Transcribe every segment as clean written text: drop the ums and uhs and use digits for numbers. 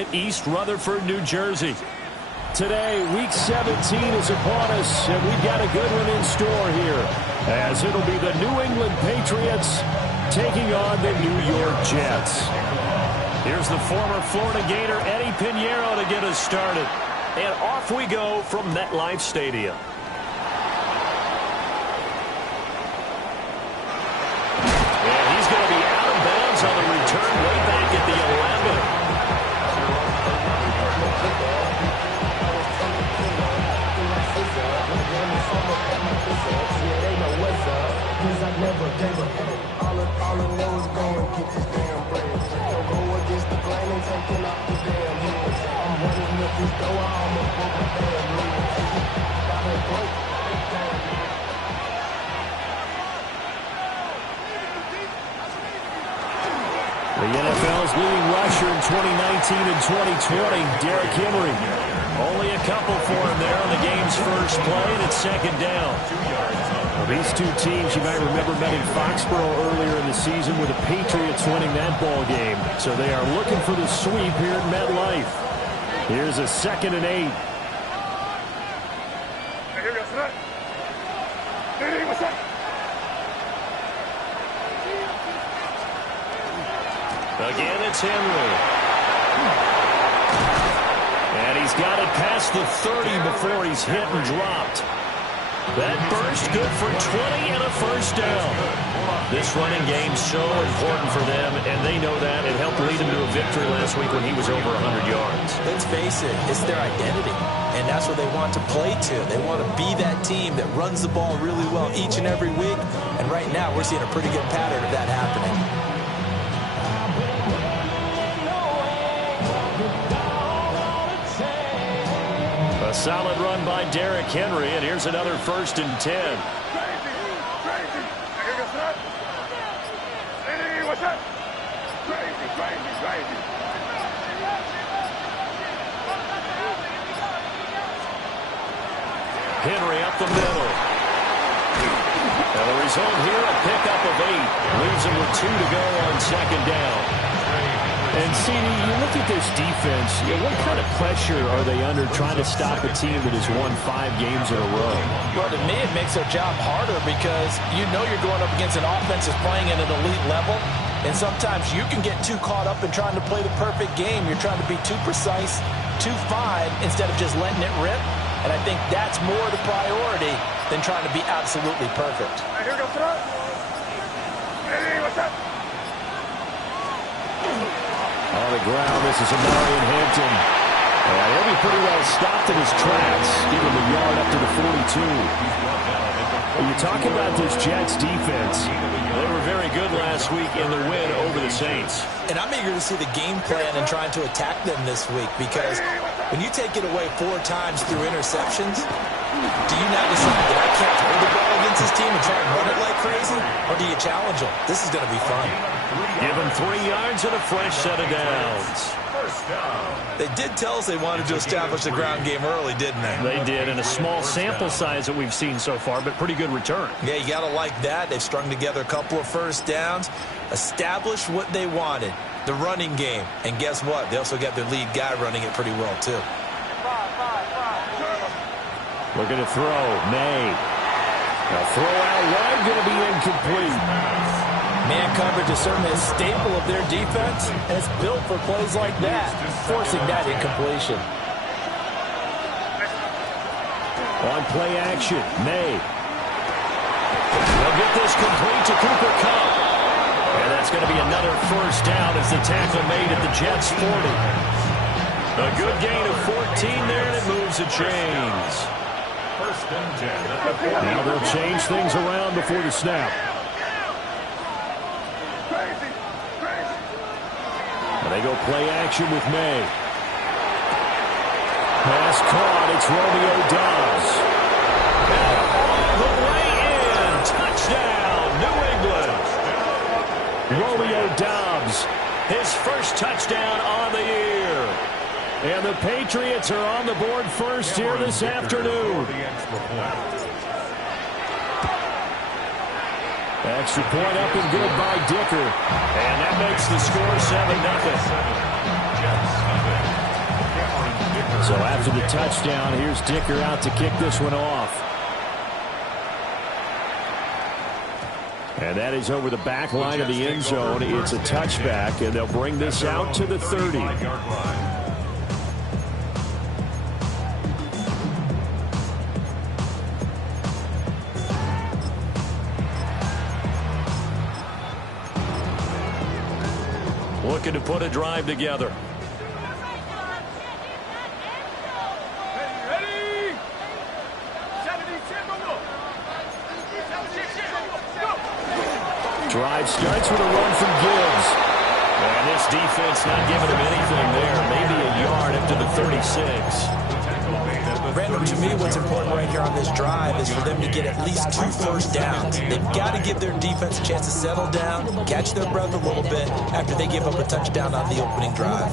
East Rutherford, New Jersey. Today, Week 17 is upon us, and we've got a good one in store here, as it'll be the New England Patriots taking on the New York Jets. Here's the former Florida Gator, Eddie Pinheiro, to get us started. And off we go from MetLife Stadium. And he's going to be out of bounds on the return way back at the 11. The NFL's leading rusher in 2019 and 2020, Derrick Henry. Only a couple for him there on the game's first play, and it's second down. Well, these two teams, you might remember, met in Foxborough earlier in the season with the Patriots winning that ball game. So they are looking for the sweep here at MetLife. Here's a 2nd and 8. Again, it's Henry. And he's got it past the 30 before he's hit and dropped. That burst good for 20 and a first down. This running game's so important for them, and they know that. It helped lead them to a victory last week when he was over 100 yards. Let's face it, it's their identity, and that's what they want to play to. They want to be that team that runs the ball really well each and every week, and right now we're seeing a pretty good pattern of that happening. A solid run by Derrick Henry, and here's another 1st and 10. Henry up the middle. And the result here, a pickup of 8. Leaves him with 2 to go on second down. And, CD, you look at this defense, what kind of pressure are they under trying to stop a team that has won 5 games in a row? Well, to me, it makes their job harder because you know you're going up against an offense that's playing at an elite level, and sometimes you can get too caught up in trying to play the perfect game. You're trying to be too precise, too fine, instead of just letting it rip. And I think that's more the priority than trying to be absolutely perfect. Here we go, hey, what's up? On the ground, this is Amarian Hampton. He'll be pretty well stopped in his tracks, even the yard up to the 42. When you talk about this Jets defense, they were very good last week in the win over the Saints. And I'm eager to see the game plan and trying to attack them this week, because when you take it away 4 times through interceptions, do you now decide that I can't hold the ball against this team and try and run it like crazy? Or do you challenge them? This is going to be fun. Give them 3 yards and a fresh set of downs. They did tell us they wanted to establish the ground game early, didn't they? They did, in a small sample size that we've seen so far, but pretty good return. Yeah, you got to like that. They've strung together a couple of first downs, established what they wanted, the running game. And guess what? They also got their lead guy running it pretty well, too. Looking to throw, May. A throw out wide, going to be incomplete. Man coverage is certainly a staple of their defense, and it's built for plays like that, forcing that incompletion. On play action, May. They'll get this complete to Cooper Kupp. And that's going to be another first down as the tackle made at the Jets' 40. A good gain of 14 there, and it moves the chains. Now they'll change things around before the snap. And they go play action with May. Pass caught. It's Romeo Doubs. And all the way in. Touchdown, New England. Romeo Doubs, his first touchdown on the year. And the Patriots are on the board first here this afternoon. Extra point up and good by Dicker. And that makes the score 7-0. after the touchdown. Here's Dicker out to kick this one off. And that is over the back line of the end zone. It's a touchback, and they'll bring this out to the 30. Looking to put a drive together. Drive starts with a run from Gibbs. And this defense not giving him anything there. Maybe a yard up to the 36. Randall, to me, what's important right here on this drive is for them to get at least 2 first downs. They've got to give their defense a chance to settle down, catch their breath a little bit after they give up a touchdown on the opening drive.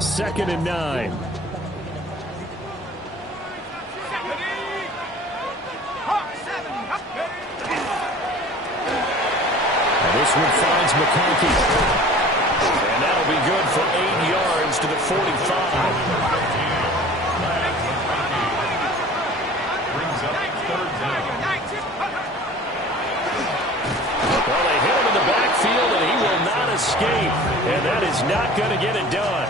2nd and 9. This one finds McConkey. And that'll be good for 8 yards to the 45. Well, they hit him in the backfield, and he will not escape. And that is not going to get it done.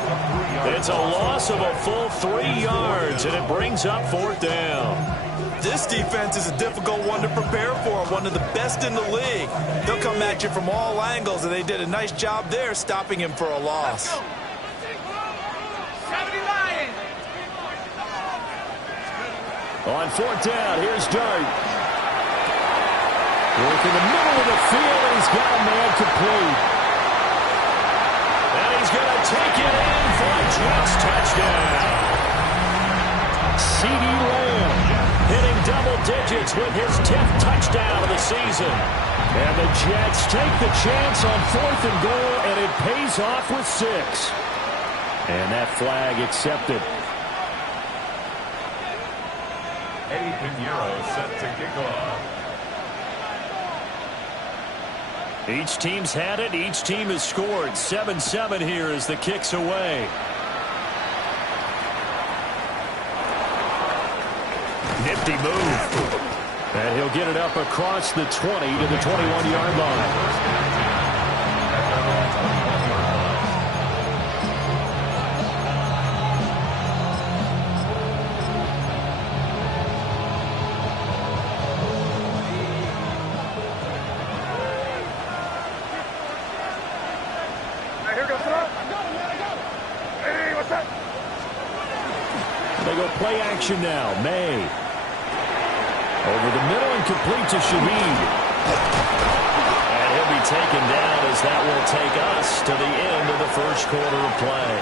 It's a loss of a full 3 yards, and it brings up 4th down. This defense is a difficult one to prepare for, one of the best in the league. They'll come at you from all angles, and they did a nice job there stopping him for a loss. On 4th down, here's Dart. Work in the middle of the field, and he's got a man complete. And he's going to take it in for a just touchdown. CeeDee Lamb hitting double digits with his 10th touchdown of the season. And the Jets take the chance on 4th and goal, and it pays off with 6. And that flag accepted. Eddie Pinheiro set to kick off. Each team's had it. Each team has scored. 7-7 here as the kick's away. Nifty move. And he'll get it up across the 20 to the 21-yard line. They go play action now. May. Over the middle and complete to Shaheed. And he'll be taken down as that will take us to the end of the first quarter of play.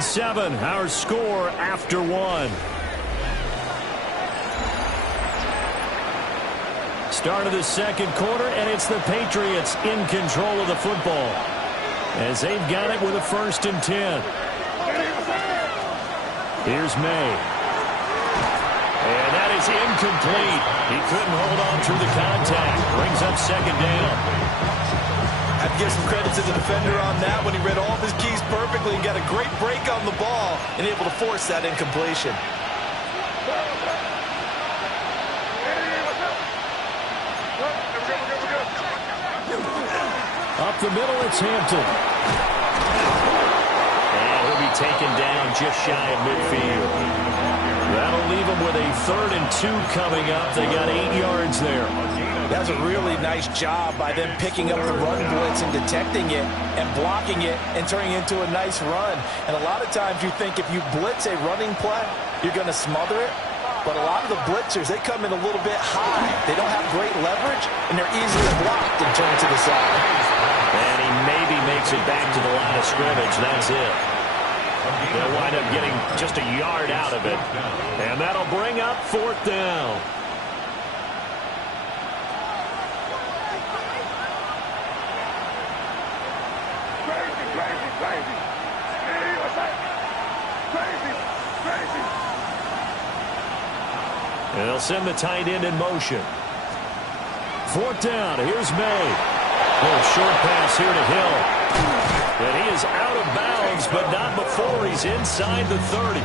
Seven, our score after 1. Start of the second quarter, and it's the Patriots in control of the football as they've got it with a 1st and 10. Here's May. And that is incomplete. He couldn't hold on through the contact. Brings up 2nd down. I'd give some credit to the defender on that when he read all of his keys perfectly and got a great break on the ball and able to force that incompletion. Up the middle, it's Hampton. And he'll be taken down just shy of midfield. That'll leave him with a 3rd and 2 coming up. They got 8 yards there. That's a really nice job by them picking up the run blitz and detecting it and blocking it and turning it into a nice run. And a lot of times you think if you blitz a running play, you're going to smother it. But a lot of the blitzers, they come in a little bit high. They don't have great leverage, and they're easily blocked and turned to the side. And he maybe makes it back to the line of scrimmage. That's it. They'll wind up getting just a yard out of it. And that'll bring up 4th down. And they'll send the tight end in motion. 4th down. Here's May. A short pass here to Hill. And he is out of bounds, but not before he's inside the 30.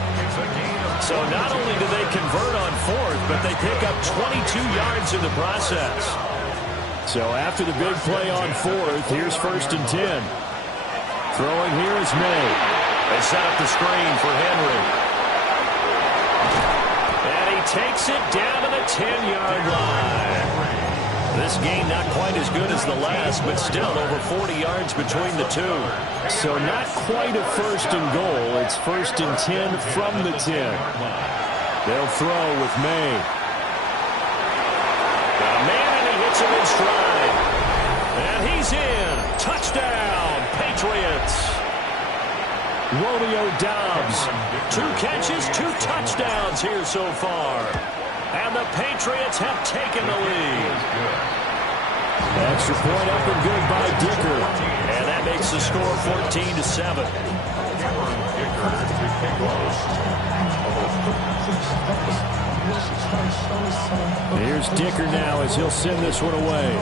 So not only do they convert on 4th, but they pick up 22 yards in the process. So after the big play on 4th, here's 1st and 10. Throwing here is May. They set up the screen for Henry. And he takes it down to the 10-yard line. This game not quite as good as the last, but still over 40 yards between the two. So not quite a 1st and goal. It's 1st and 10 from the 10. They'll throw with May. Got a man, and he hits him in stride. And he's in. Touchdown, Patriots. Romeo Doubs. 2 catches, 2 touchdowns here so far. And the Patriots have taken the lead. Extra point up and good by Dicker. And that makes the score 14-7. Here's Dicker now as he'll send this one away.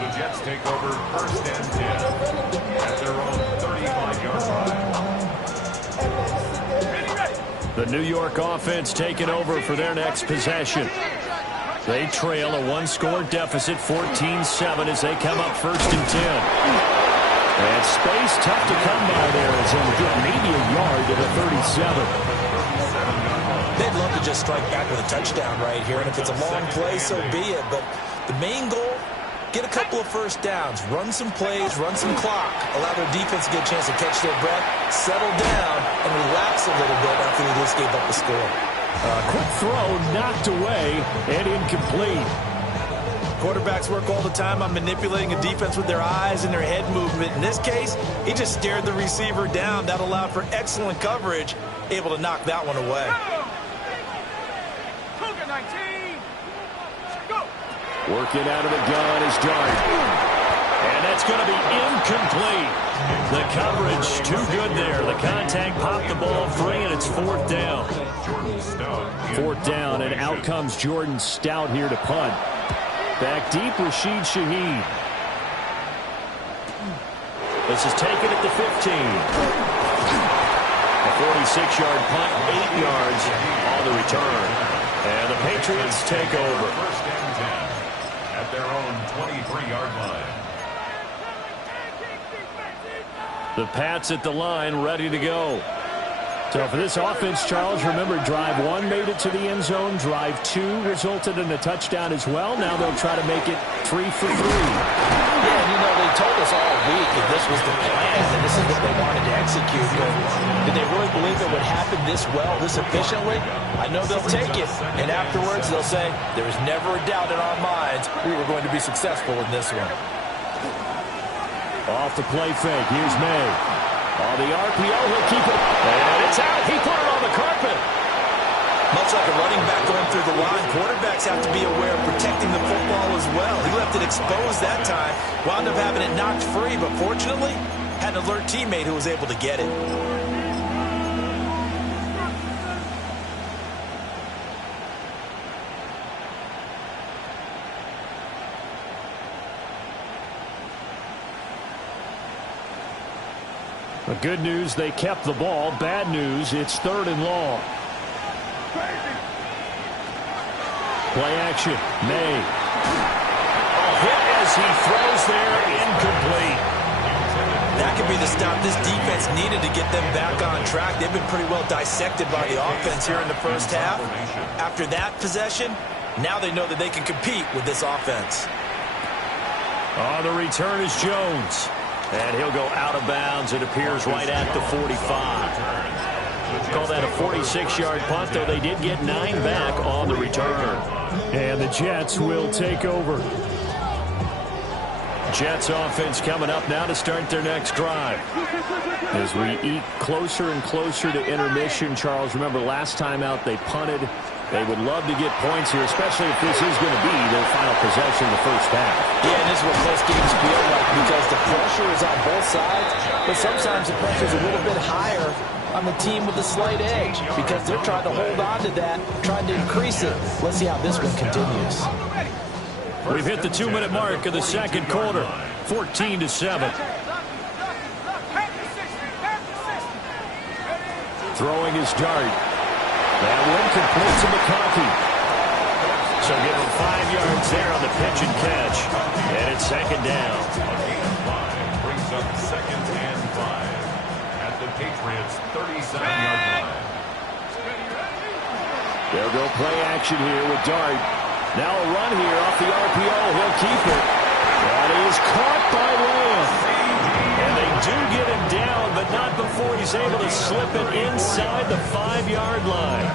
The Jets take over 1st and 10 at their own 35-yard line. The New York offense taking over for their next possession. They trail a 1-score deficit, 14-7, as they come up 1st and 10. And space tough to come by there as they'll get maybe a yard to the 37. They'd love to just strike back with a touchdown right here, and if it's a long play, so be it. But the main goal, get a couple of 1st downs, run some plays, run some clock, allow their defense to get a chance to catch their breath, settle down, and relax a little bit after they just gave up the score. Quick throw knocked away and incomplete. Quarterbacks work all the time on manipulating a defense with their eyes and their head movement. In this case, he just stared the receiver down. That allowed for excellent coverage, able to knock that one away. Working out of the gun is Dart. And that's going to be incomplete. The coverage too good there. The contact popped the ball free, and it's 4th down. 4th down, and out comes Jordan Stout here to punt. Back deep, Rashid Shaheed. This is taken at the 15. A 46-yard punt, 8 yards on the return. And the Patriots take over. 1st and 10 at their own 23-yard line. The Pats at the line, ready to go. So for this offense, Charles, remember, drive 1 made it to the end zone. Drive 2 resulted in a touchdown as well. Now they'll try to make it 3 for 3. Yeah, and they told us all week that this was the plan and this is what they wanted to execute. But did they really believe it would happen this well, this efficiently? I know they'll take it. And afterwards, they'll say, there was never a doubt in our minds we were going to be successful in this one. Off the play fake. Here's May. On the RPO, he'll keep it. And it's out. He put it on the carpet. Much like a running back going through the line, quarterbacks have to be aware of protecting the football as well. He left it exposed that time, wound up having it knocked free, but fortunately, had an alert teammate who was able to get it. The good news, they kept the ball. Bad news, it's 3rd and long. Play action. May. Hit as he throws there, incomplete. That could be the stop this defense needed to get them back on track. They've been pretty well dissected by the offense here in the first half. After that possession, now they know that they can compete with this offense. On the return is Jones. And he'll go out of bounds. It appears right at the 45. Call that a 46-yard punt, though they did get 9 back on the return. And the Jets will take over. Jets offense coming up now to start their next drive. As we eat closer and closer to intermission, Charles, remember last time out they punted They would love to get points here, especially if this is going to be their final possession in the first half. Yeah, and this is what close games feel like because the pressure is on both sides, but sometimes the pressure is a little bit higher on the team with the slight edge because they're trying to hold on to that, trying to increase it. Let's see how this one continues. We've hit the 2-minute mark of the second quarter, 14-7. Throwing his dart. That one complete to McConkey. So give him 5 yards there on the pitch and catch. And it's second down. Brings up 2nd and 5 at the Patriots' 37-yard line. They'll go play action here with Dart. Now a run here off the RPO. He'll keep it. That is caught by Lamb. And they do get him down, but not before he's able to slip it inside the 5-yard line.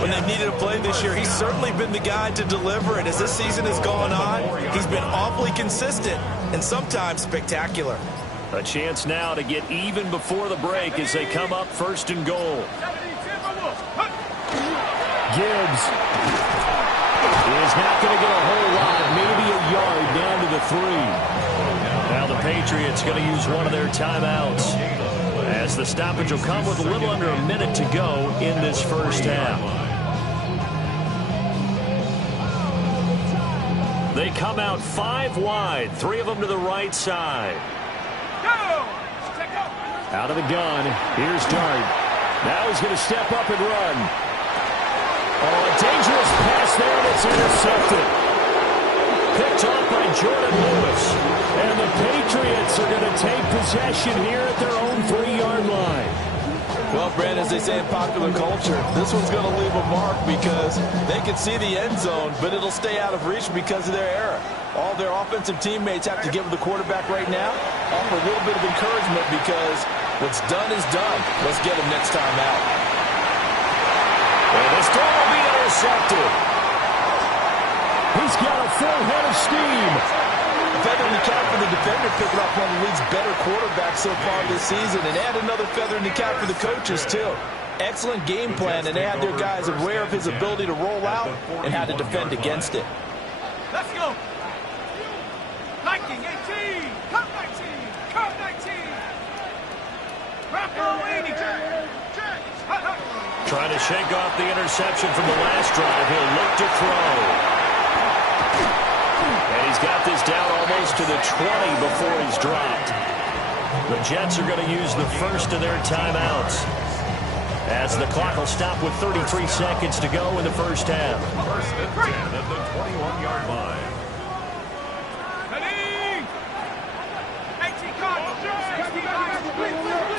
When they needed a play this year, he's certainly been the guy to deliver it. As this season has gone on, he's been awfully consistent and sometimes spectacular. A chance now to get even before the break as they come up 1st and goal. Gibbs is not going to get a whole lot, maybe a yard down to the 3. Now the Patriots going to use one of their timeouts as the stoppage will come with a little under a minute to go in this first half. They come out 5 wide, 3 of them to the right side. Out of the gun, here's Dart. Now he's going to step up and run. Oh, a dangerous pass there that's intercepted. Picked off by Jordan Lewis. And the Patriots are going to take possession here at their own 3-yard line. Well, Brandon, as they say in popular culture, this one's going to leave a mark because they can see the end zone, but it'll stay out of reach because of their error. All their offensive teammates have to give the quarterback right now, offer a little bit of encouragement because what's done is done. Let's get him next time out. And this ball will be intercepted. He's got a full head of steam. Feather in the cap for the defender, picking up one of the league's better quarterbacks so far this season, and add another feather in the cap for the coaches, too. Excellent game plan, and they had their guys aware of his ability to roll out and how to defend against it. Let's go. Liking 18. Cut 19. Cut 19. Rocco 80. Trying to shake off the interception from the last drive. He'll look to throw. And he's got this down almost to the 20 before he's dropped. The Jets are going to use the first of their timeouts as the clock will stop with 33 seconds to go in the first half. 1st and 10 at the 21-yard line.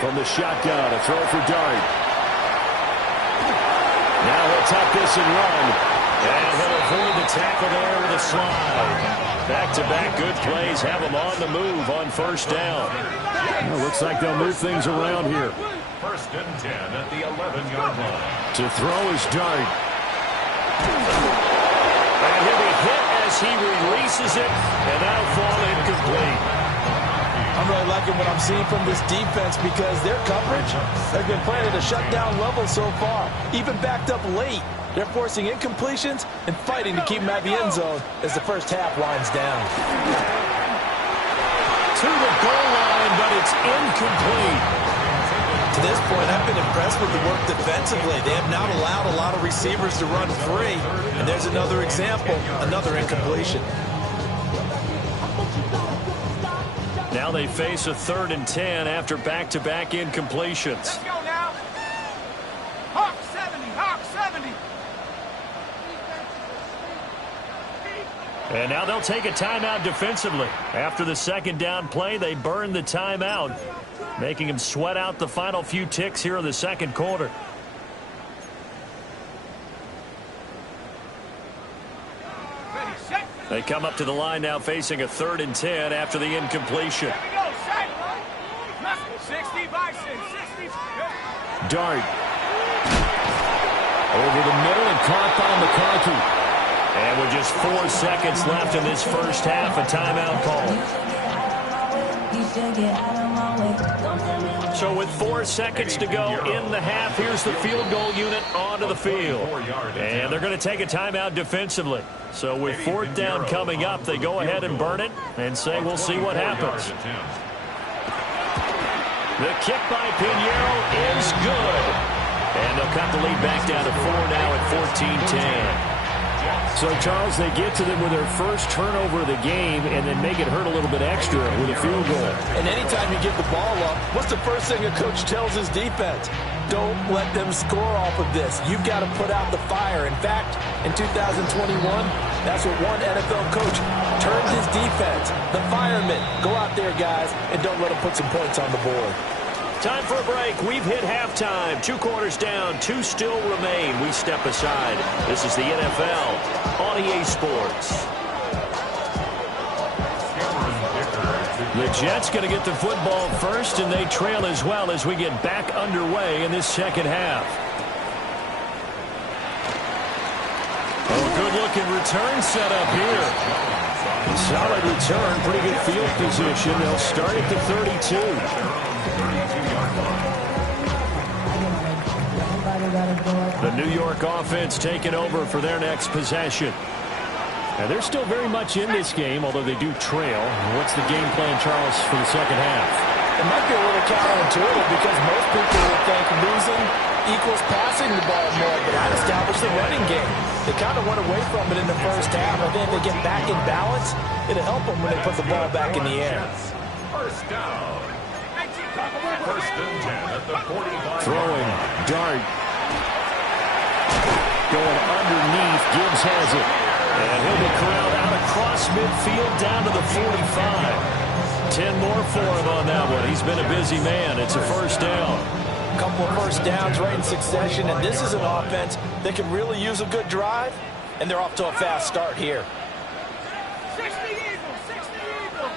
From the shotgun, a throw for Dart. Now he'll tuck this and run. And he'll avoid the tackle there with a slide. Back-to-back good plays have him on the move on 1st down. Well, looks like they'll move things around here. 1st and 10 at the 11-yard line. To throw is Dart. And he'll be hit as he releases it, and that'll fall incomplete. I'm really liking what I'm seeing from this defense because their coverage has been playing at a shutdown level so far. Even backed up late, they're forcing incompletions and fighting to keep them at the end zone as the first half winds down. To the goal line, but it's incomplete. To this point, I've been impressed with the work defensively. They have not allowed a lot of receivers to run free. And there's another example, another incompletion. Now they face a 3rd and 10 after back-to-back incompletions. Let's go now. Hawk 70. Hawk 70. And now they'll take a timeout defensively. After the 2nd down play, they burn the timeout, making him sweat out the final few ticks here in the 2nd quarter. Ready, set. They come up to the line now facing a 3rd and 10 after the incompletion. Here we go, set. 60 by 6. 60. Dart. Over the middle and caught by McConkey. And with just 4 seconds left in this first half, a timeout call. So with 4 seconds to go in the half, here's the field goal unit onto the field. And they're going to take a timeout defensively. So with 4th down coming up, they go ahead and burn it and say we'll see what happens. The kick by Pinheiro is good. And they'll cut the lead back down to 4 now at 14-10. So, Charles, they get to them with their first turnover of the game and then make it hurt a little bit extra with a field goal. And anytime you give the ball up, what's the first thing a coach tells his defense? Don't let them score off of this. You've got to put out the fire. In fact, in 2021, that's what one NFL coach turned his defense. The firemen. Go out there, guys, and don't let them put some points on the board. Time for a break. We've hit halftime. 2 quarters down. 2 still remain. We step aside. This is the NFL on EA Sports. The Jets going to get the football first, and they trail as well as we get back underway in this second half. Oh, good-looking return set up here. Solid return. Pretty good field position. They'll start at the 32. The New York offense taking over for their next possession. And they're still very much in this game, although they do trail. What's the game plan, Charles, for the second half? It might be a little counterintuitive because most people would think losing equals passing the ball more, but I'd establish the running game. They kind of went away from it in the first half. I think if they get back in balance, it'll help them when they put the ball back in the air. First down. First and 10 at the 45. Throwing, Dart. Going underneath, Gibbs has it. And he'll be corralled out across midfield down to the 45. 10 more for him on that one. He's been a busy man. It's a first down. A couple of first downs right in succession, and this is an offense that can really use a good drive, and they're off to a fast start here. 60 Eagles, 60 Eagles.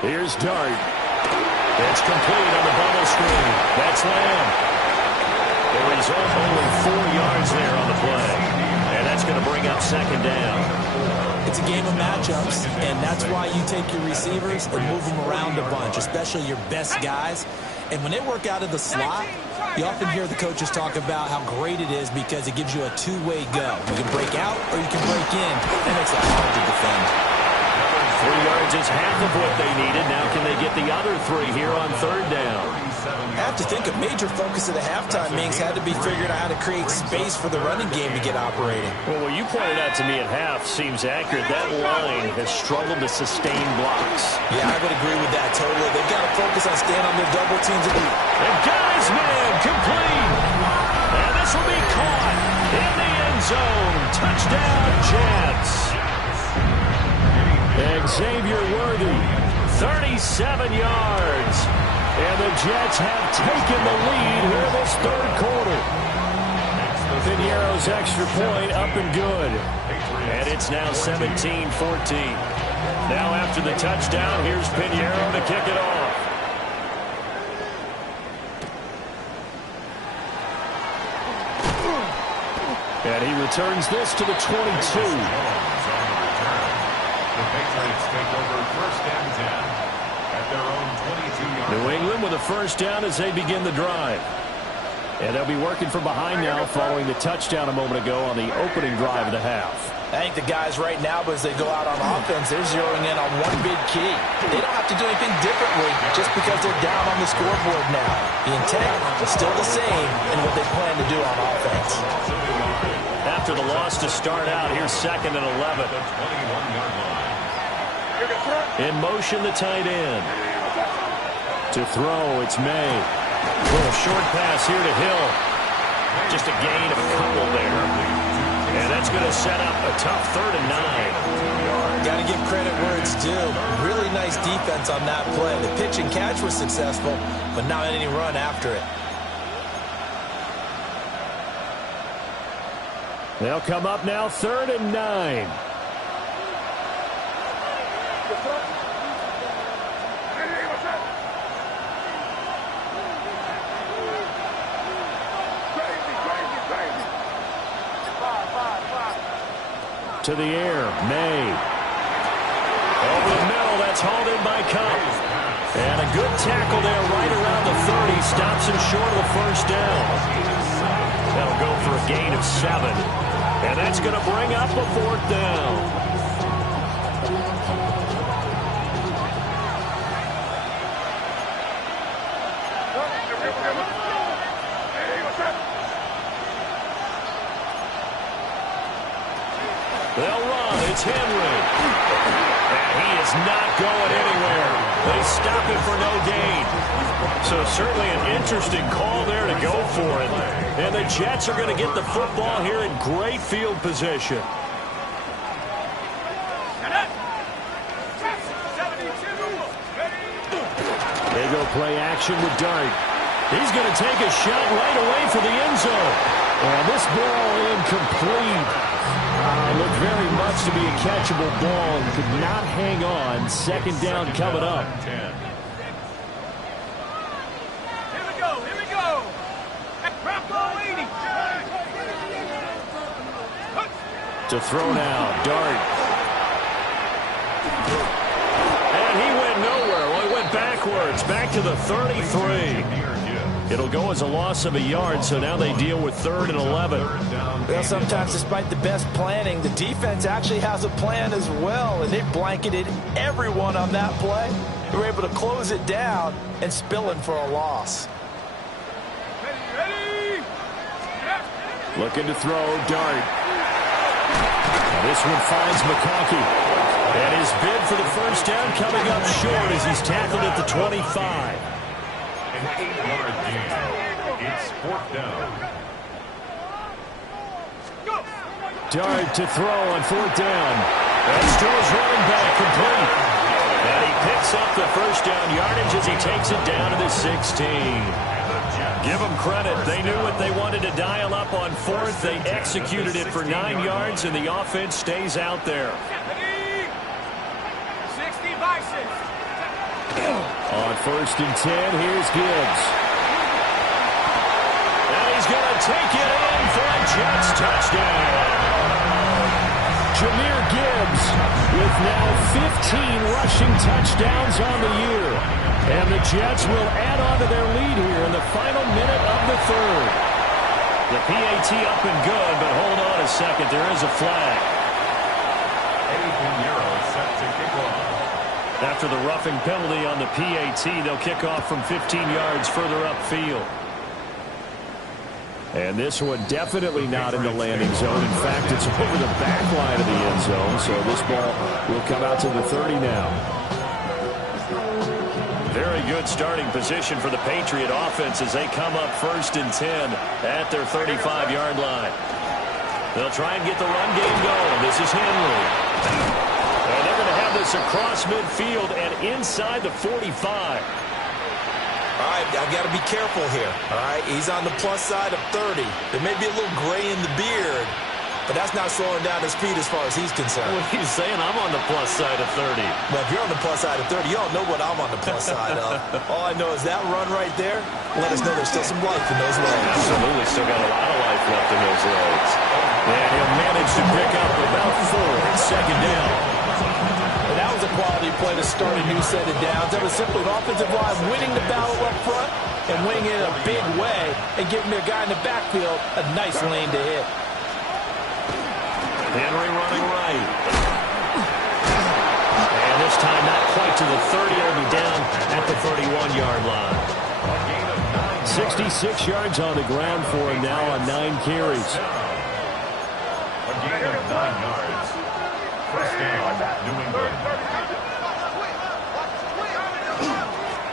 Here's Dart. It's complete on the bubble screen. That's Lamb. There is only 4 yards there on the play. And that's going to bring up second down. It's a game of matchups, and that's why you take your receivers and move them around a bunch, especially your best guys. And when they work out of the slot, you often hear the coaches talk about how great it is because it gives you a two-way go. You can break out or you can break in. That makes it hard to defend. 3 yards is half of what they needed. Now can they get the other 3 here on third down? I have to think a major focus of the halftime meetings had to be figuring out how to create space for the running game to get operating. Well, what you pointed out to me at half seems accurate. That line has struggled to sustain blocks. Yeah, I would agree with that totally. They've got to focus on staying on their double teams. And guys, man, complete. And this will be caught in the end zone. Touchdown, Jets. Xavier Worthy, 37 yards. And the Jets have taken the lead here in this third quarter. Pinheiro's extra point up and good. And it's now 17-14. Now after the touchdown, here's Pinheiro to kick it off. And he returns this to the 22. The Patriots take over first and 10 at their own 22-yard line. New England with a first down as they begin the drive. And they'll be working from behind now following the touchdown a moment ago on the opening drive of the half. I think the guys right now, as they go out on offense, they're zeroing in on one big key. They don't have to do anything differently just because they're down on the scoreboard now. The intent is still the same in what they plan to do on offense. After the loss to start out, here's second and 11. In motion, the tight end. To throw, it's May. A little short pass here to Hill. Just a gain of a couple there. And that's going to set up a tough 3rd and 9. Got to give credit where it's due. Really nice defense on that play. The pitch and catch was successful, but not any run after it. They'll come up now 3rd and 9. To the air, May. Over the middle, that's hauled in by Cup. And a good tackle there right around the 30. Stops him short of the first down. That'll go for a gain of 7. And that's going to bring up a 4th down. They'll run. It's Henry. And he is not going anywhere. They stop him for no gain. So certainly an interesting call there to go for it. And the Jets are going to get the football here in great field position. They go play action with Dart. He's going to take a shot right away for the end zone. And this ball incomplete. Looked very much to be a catchable ball. Could not hang on. 2nd down coming up. Here we go. Here we go. Bronco 80. To throw now. Dart. And he went nowhere. Well, he went backwards. Back to the 33. It'll go as a loss of a yard, so now they deal with 3rd and 11. Well, sometimes despite the best planning, the defense actually has a plan as well, and they blanketed everyone on that play. They were able to close it down and spill it for a loss. Ready. Looking to throw, Dart. Now this one finds McConkey. And his bid for the first down coming up short as he's tackled at the 25. An 8-yard gain. It's 4th down. Dart to throw on 4th down. That's to his running back, complete. And he picks up the first down yardage as he takes it down to the 16. Give them credit. They knew what they wanted to dial up on 4th. They executed it for 9 yards, and the offense stays out there. 60 by 6. On 1st and 10, here's Gibbs. And he's going to take it in for a Jets touchdown. Jahmyr Gibbs with now 15 rushing touchdowns on the year. And the Jets will add on to their lead here in the final minute of the 3rd. The PAT up and good, but hold on a second. There is a flag. Eddie Pinheiro set to kick off. After the roughing penalty on the PAT, they'll kick off from 15 yards further upfield. And this one definitely not in the landing zone. In fact, it's over the back line of the end zone, so this ball will come out to the 30 now. Very good starting position for the Patriot offense as they come up 1st and 10 at their 35-yard line. They'll try and get the run game going. This is Henry. And they're going to have this across midfield and inside the 45. All right, I've got to be careful here. All right, he's on the plus side of 30. There may be a little gray in the beard, but that's not slowing down his speed as far as he's concerned. What are you saying? I'm on the plus side of 30. Well, if you're on the plus side of 30, you don't know what I'm on the plus side of. All I know is that run right there, let us know there's still some life in those legs. Absolutely, still got a lot of life left in those legs. And he'll manage to pick up about 4 at 2nd down. And that was a quality play to start a new set of downs. That was simply an offensive line winning the battle up front and winning it in a big way and giving their guy in the backfield a nice lane to hit. Henry running right. And this time not quite to the 30. It'll be down at the 31-yard line. 66 yards on the ground for him now on 9 carries. A gain of 9 yards. First down, New England.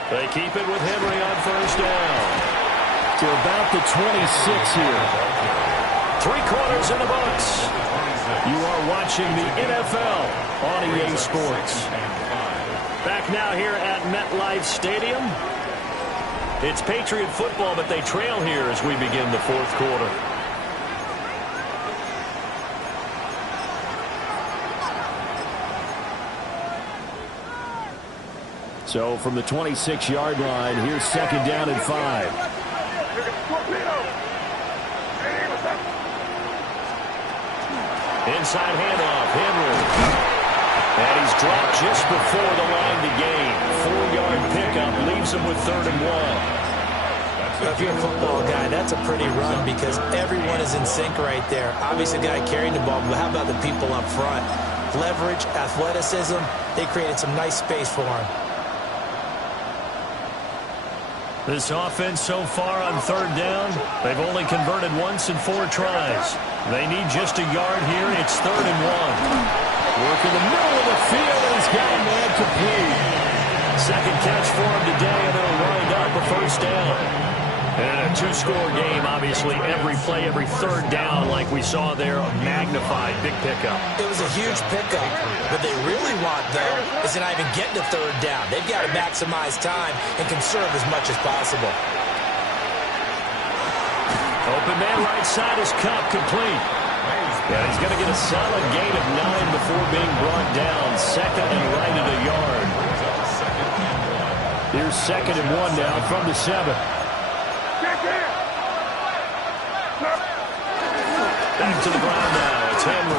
They keep it with Henry on 1st down. To about the 26 here. 3 quarters in the books. You are watching the NFL on EA Sports. Back now here at MetLife Stadium. It's Patriot football, but they trail here as we begin the 4th quarter. So from the 26-yard line, here's 2nd down and 5. Inside handoff, Henry. And he's dropped just before the line to gain. 4-yard pickup leaves him with 3rd and 1. If you're a football guy, that's a pretty run because everyone is in sync right there. Obviously, the guy carrying the ball, but how about the people up front? Leverage, athleticism, they created some nice space for him. This offense so far on 3rd down, they've only converted once in 4 tries. They need just a yard here. It's 3rd and 1. Work in the middle of the field, and he's got a man complete. Second catch for him today, and it'll wind up a 1st down. And a 2-score game, obviously, every play, every 3rd down, like we saw there, a magnified big pickup. It was a huge pickup. What they really want, though, is to not even get to 3rd down. They've got to maximize time and conserve as much as possible. Open man right side is Kupp, complete. Yeah, he's going to get a solid gain of 9 before being brought down. 2nd and right at a yard. Here's 2nd and 1 now from the 7. Back to the ground now. It's Henry.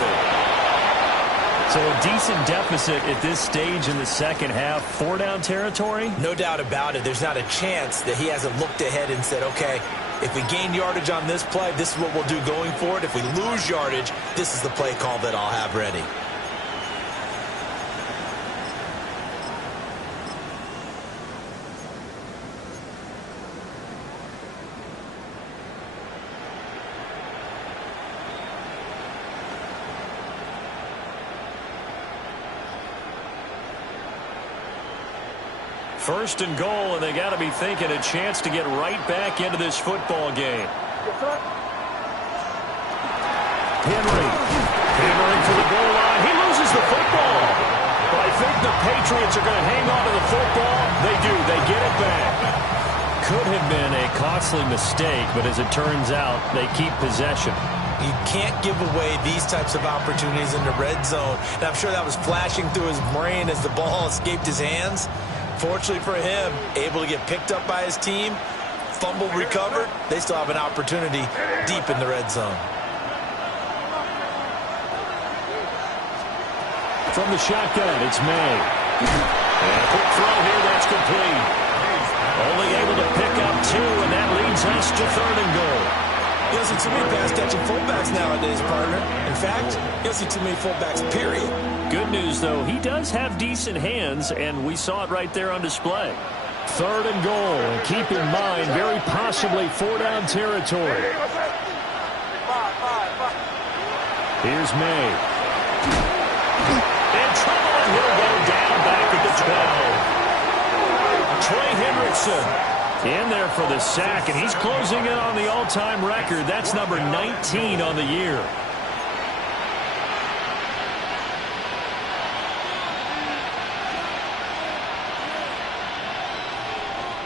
So a decent deficit at this stage in the second half. 4-down territory? No doubt about it. There's not a chance that he hasn't looked ahead and said, okay, if we gain yardage on this play, this is what we'll do going forward. If we lose yardage, this is the play call that I'll have ready. First and goal, and they got to be thinking a chance to get right back into this football game. Henry hammering for the goal line. He loses the football. But I think the Patriots are going to hang on to the football. They do. They get it back. Could have been a costly mistake, but as it turns out, they keep possession. You can't give away these types of opportunities in the red zone. And I'm sure that was flashing through his brain as the ball escaped his hands. Fortunately for him, able to get picked up by his team, fumbled, recovered. They still have an opportunity deep in the red zone. From the shotgun, it's May. And a quick throw here, that's complete. Only able to pick up 2, and that leads us to 3rd and goal. You don't see too many pass-catching fullbacks nowadays, partner. In fact, you don't see too many fullbacks, period. Good news, though, he does have decent hands, and we saw it right there on display. 3rd and goal, and keep in mind, very possibly 4-down territory. Here's May. In trouble, and he'll go down back at the 12. Trey Hendrickson in there for the sack, and he's closing in on the all-time record. That's number 19 on the year.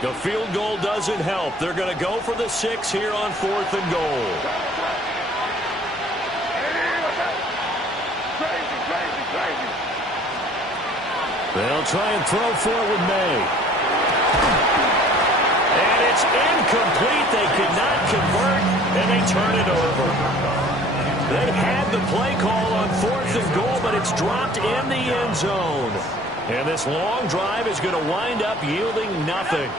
The field goal doesn't help. They're going to go for the 6 here on 4th and goal. They'll try and throw for it with May. And it's incomplete. They could not convert, and they turn it over. They had the play call on 4th and goal, but it's dropped in the end zone. And this long drive is going to wind up yielding nothing.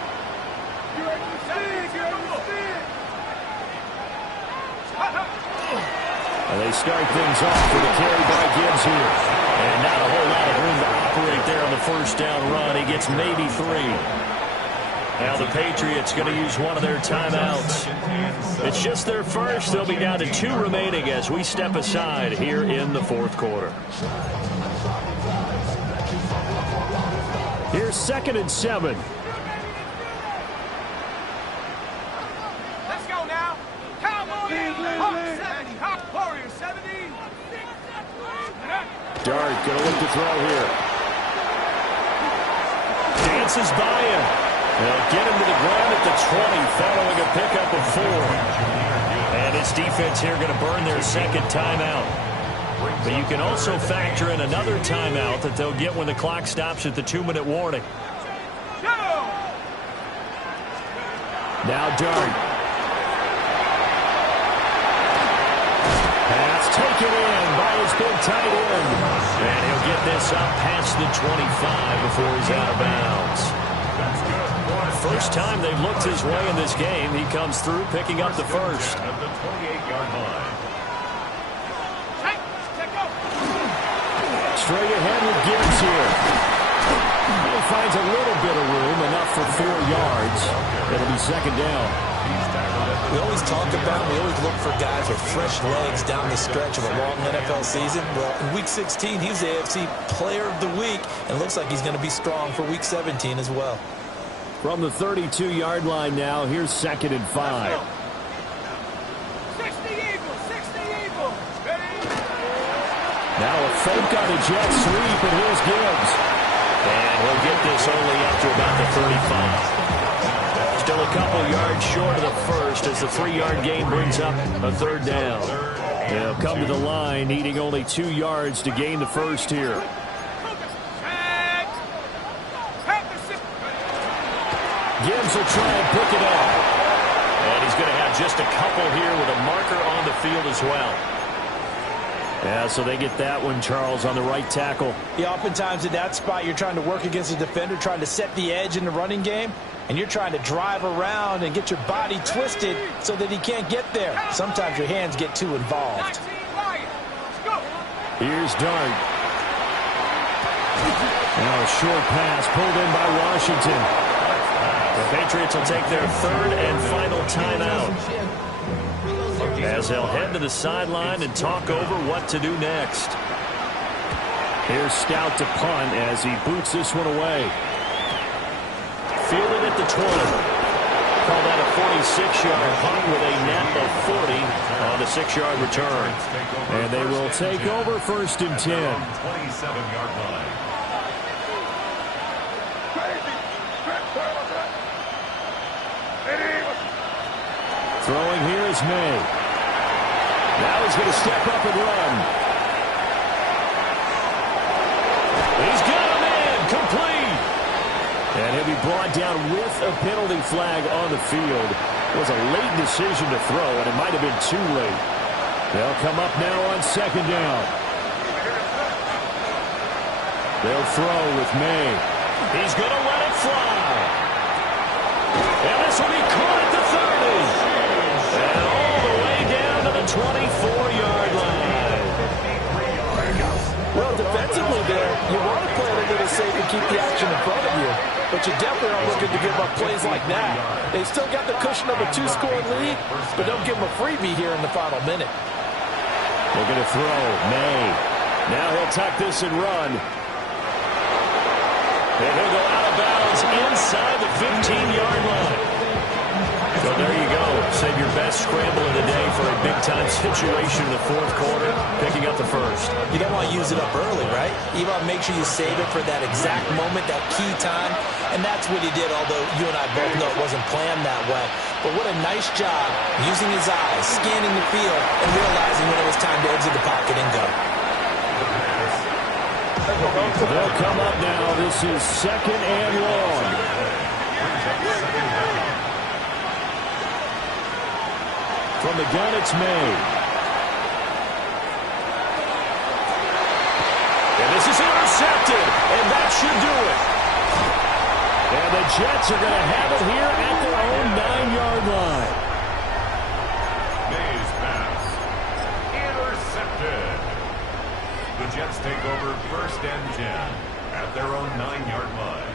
And they start things off with a carry by Gibbs here. And not a whole lot of room to operate there on the 1st down run. He gets maybe 3. Now the Patriots going to use one of their timeouts. It's just their first. They'll be down to 2 remaining as we step aside here in the 4th quarter. Here's 2nd and 7. Let's go now. Cowboys. Hawk 70. Hawk Warrior 70. Dart going to look to throw here. Dances by him. They'll get him to the ground at the 20 following a pickup of 4. And his defense here going to burn their 2nd timeout. But you can also factor in another timeout that they'll get when the clock stops at the 2-minute warning. Now Dart. Pass taken in by his big tight end. And he'll get this up past the 25 before he's out of bounds. First time they've looked his way in this game. He comes through picking up the first. At the 28-yard line. Straight ahead with Gibbs here. He finds a little bit of room, enough for 4 yards. It'll be second down. We always talk about, we always look for guys with fresh legs down the stretch of a long NFL season. Well, in Week 16, he was the AFC Player of the Week, and looks like he's going to be strong for Week 17 as well. From the 32-yard line now, here's 2nd and 5. 60 Eagles, 60 Eagles. Now a fake on a jet sweep, and here's Gibbs. And he'll get this only up to about the 35. Still a couple yards short of the first as the 3-yard gain brings up a third down. They'll come to the line, needing only 2 yards to gain the first here. Gibbs will try and pick it up. And he's going to have just a couple here with a marker on the field as well. Yeah, so they get that one, Charles, on the right tackle. Yeah, oftentimes in that spot, you're trying to work against a defender, trying to set the edge in the running game, and you're trying to drive around and get your body twisted so that he can't get there. Sometimes your hands get too involved. Here's Dart. Now a short pass pulled in by Washington. The Patriots will take their 3rd and final timeout, as they'll head to the sideline and talk over what to do next. Here's Stout to punt as he boots this one away. Fielded at the 20. Call that a 46-yard punt with a net of 40 on the 6-yard return. And they will take over 1st and 10. 27-yard line. Throwing here is May. Now he's going to step up and run. He's got him in. Complete. And he'll be brought down with a penalty flag on the field. It was a late decision to throw, and it might have been too late. They'll come up now on 2nd down. They'll throw with May. He's going to let it fly. And this will be caught at the 30. And all the way down to the 24-yard line. Well, defensively there, you want to play it a little safe and keep the action in front of you. But you definitely aren't looking to give up plays like that. They still got the cushion of a 2-score lead, but don't give them a freebie here in the final minute. They're going to throw. May. Now he'll tuck this and run. And he'll go out of bounds inside the 15-yard line. So there you go. Save your best scramble of the day for a big-time situation in the 4th quarter, picking up the first. You don't want to use it up early, right? You want to make sure you save it for that exact moment, that key time. And that's what he did, although you and I both know it wasn't planned that way. But what a nice job using his eyes, scanning the field, and realizing when it was time to exit the pocket and go. They'll come up now. This is 2nd and long. From the gun, it's May. And this is intercepted. And that should do it. And the Jets are going to have it here at their own 9-yard line. May's pass. Intercepted. The Jets take over 1st and 10 at their own 9-yard line.